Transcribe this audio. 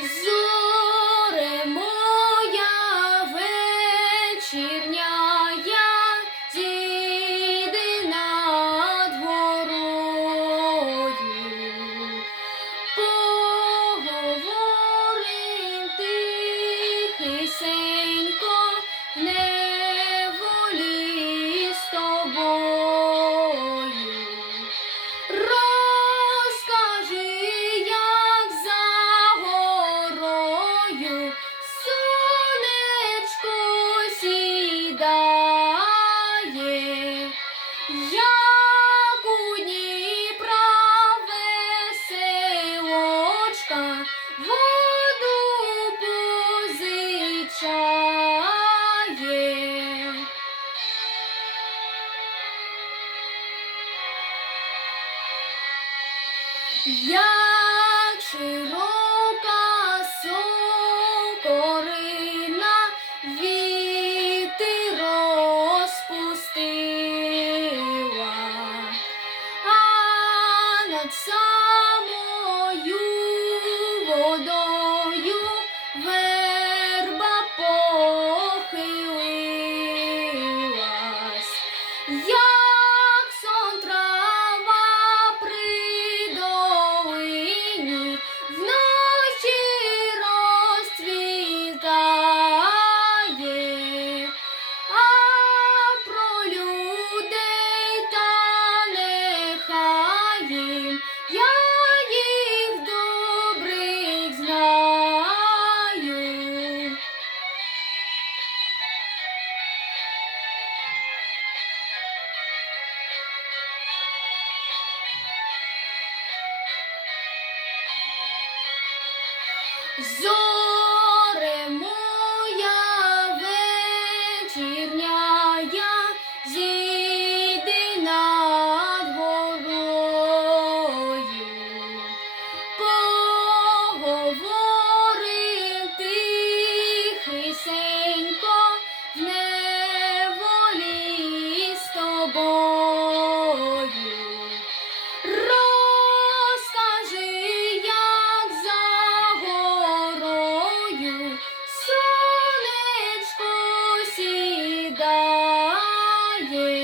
So Як їм я їх добрих знаю. Зо Yeah.